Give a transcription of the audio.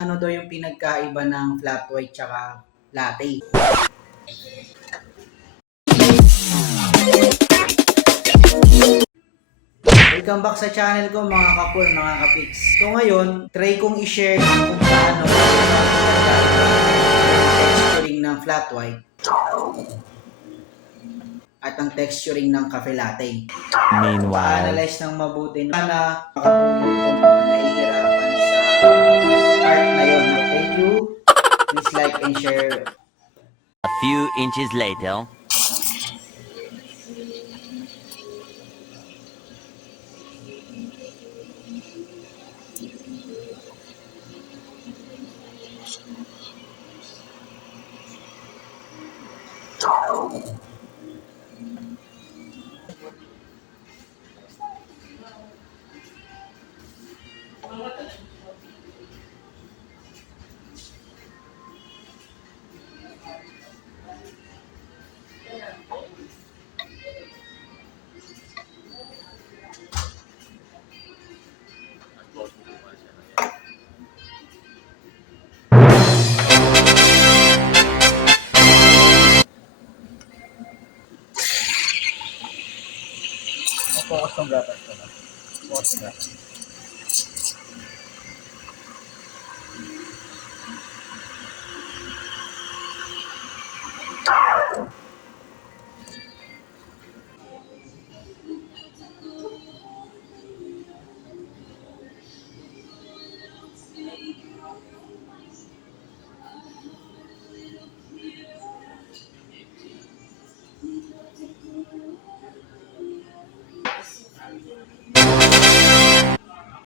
Ano daw yung pinagkaiba ng flat white tsaka latte? Welcome back sa channel ko mga KaPour, mga KaFix. So ngayon, try kong i-share kung paano texturing ng flat white at ang texturing ng cafe latte. Meanwhile, Pa-analyze ng mabuti na makatulong kung nahihirapan sa art na yun. Thank you. Please like and share. a few inches later. Focus ng gatas ko na. Focus ng gatas.